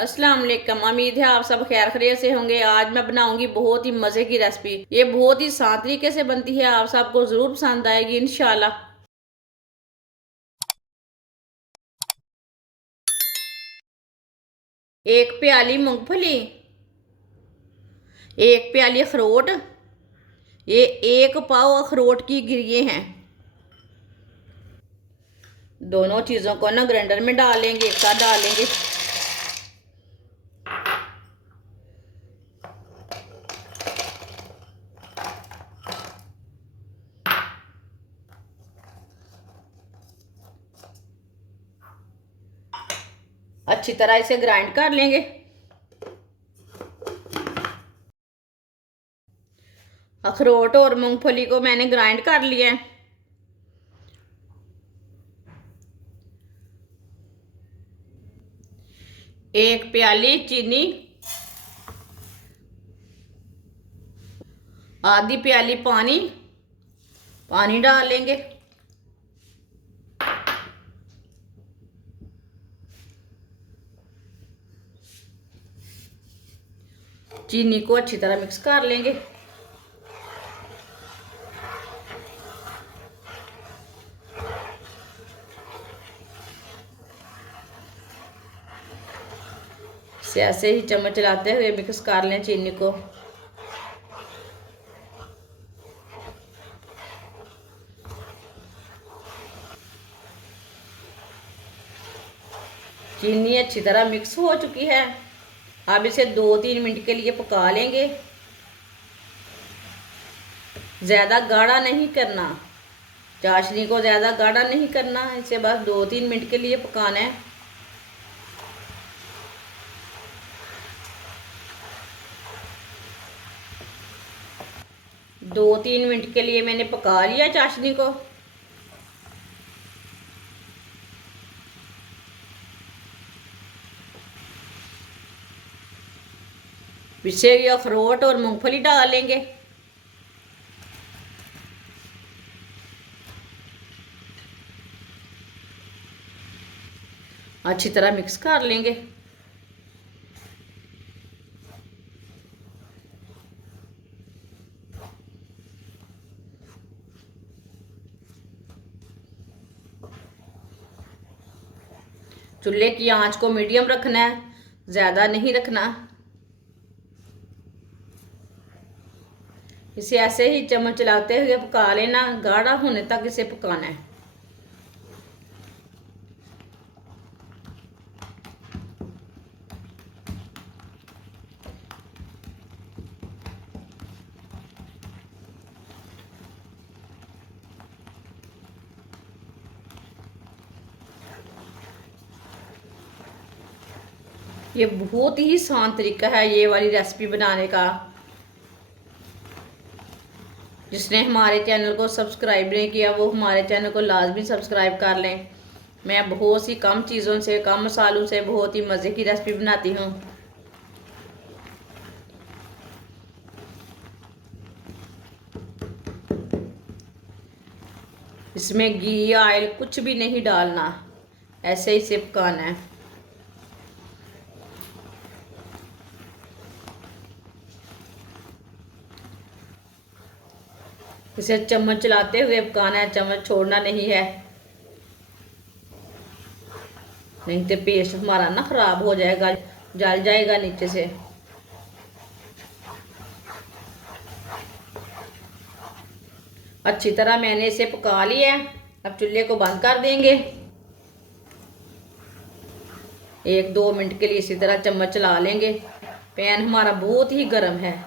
अस्सलाम वालेकुम। उम्मीद है आप सब खैर खैरियत से होंगे। आज मैं बनाऊंगी बहुत ही मज़े की रेसिपी। ये बहुत ही आसान तरीके से बनती है, आप सबको ज़रूर पसंद आएगी इंशाल्लाह। एक प्याली मूंगफली, एक प्याली अखरोट, ये एक पाव अखरोट की गिरिये हैं। दोनों चीज़ों को ना ग्राइंडर में डालेंगे, एक साथ डालेंगे। अच्छी तरह इसे ग्राइंड कर लेंगे। अखरोट और मूंगफली को मैंने ग्राइंड कर लिया है। एक प्याली चीनी, आधी प्याली पानी, पानी डालेंगे। चीनी को अच्छी तरह मिक्स कर लेंगे। इसे ऐसे ही चम्मच चलाते हुए मिक्स कर लें चीनी को। चीनी अच्छी तरह मिक्स हो चुकी है। अब इसे 2-3 मिनट के लिए पका लेंगे। ज़्यादा गाढ़ा नहीं करना, चाशनी को ज़्यादा गाढ़ा नहीं करना, इसे बस 2-3 मिनट के लिए पकाना है। दो तीन मिनट के लिए मैंने पका लिया चाशनी को। पीछे ये अखरोट और मूंगफली डालेंगे। अच्छी तरह मिक्स कर लेंगे। चूल्हे की आंच को मीडियम रखना है, ज़्यादा नहीं रखना। इसे ऐसे ही चम्मच चलाते हुए पका लेना, गाढ़ा होने तक इसे पकाना है। ये बहुत ही आसान तरीका है ये वाली रेसिपी बनाने का। जिसने हमारे चैनल को सब्सक्राइब नहीं किया वो हमारे चैनल को लाजमी सब्सक्राइब कर लें। मैं बहुत सी कम चीज़ों से, कम मसालों से बहुत ही मज़े की रेसिपी बनाती हूँ। इसमें घी ऑयल कुछ भी नहीं डालना, ऐसे ही से पकाना है। इसे चम्मच चलाते हुए पकाना है, चम्मच छोड़ना नहीं है, नहीं तो पेस्ट हमारा ना खराब हो जाएगा, जल जाएगा नीचे से। अच्छी तरह मैंने इसे पका लिया है। अब चूल्हे को बंद कर देंगे। 1-2 मिनट के लिए इसी तरह चम्मच चला लेंगे। पैन हमारा बहुत ही गर्म है।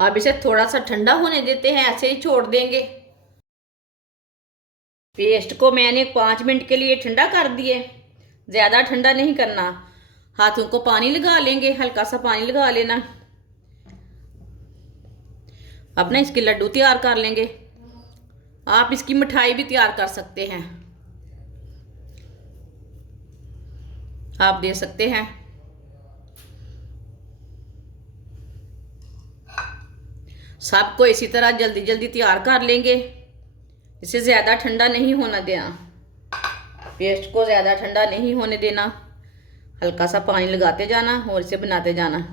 अब इसे थोड़ा सा ठंडा होने देते हैं, ऐसे ही छोड़ देंगे। पेस्ट को मैंने 5 मिनट के लिए ठंडा कर दिए, ज़्यादा ठंडा नहीं करना। हाथों को पानी लगा लेंगे, हल्का सा पानी लगा लेना। अब ना इसके लड्डू तैयार कर लेंगे। आप इसकी मिठाई भी तैयार कर सकते हैं, आप दे सकते हैं। सबको इसी तरह जल्दी जल्दी तैयार कर लेंगे। इसे ज़्यादा ठंडा नहीं होना देना, पेस्ट को ज़्यादा ठंडा नहीं होने देना। हल्का सा पानी लगाते जाना और इसे बनाते जाना।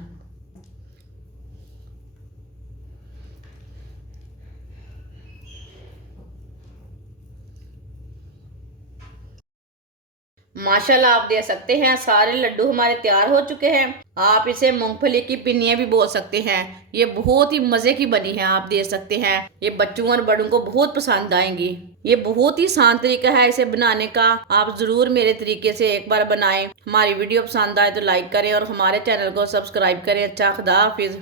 माशाल्लाह आप देख सकते हैं सारे लड्डू हमारे तैयार हो चुके हैं। आप इसे मूंगफली की पिन्नियाँ भी बोल सकते हैं। ये बहुत ही मज़े की बनी है, आप देख सकते हैं। ये बच्चों और बड़ों को बहुत पसंद आएंगी। ये बहुत ही आसान तरीका है इसे बनाने का। आप ज़रूर मेरे तरीके से एक बार बनाएं। हमारी वीडियो पसंद आए तो लाइक करें और हमारे चैनल को सब्सक्राइब करें। अच्छा, खुदा हाफिज़।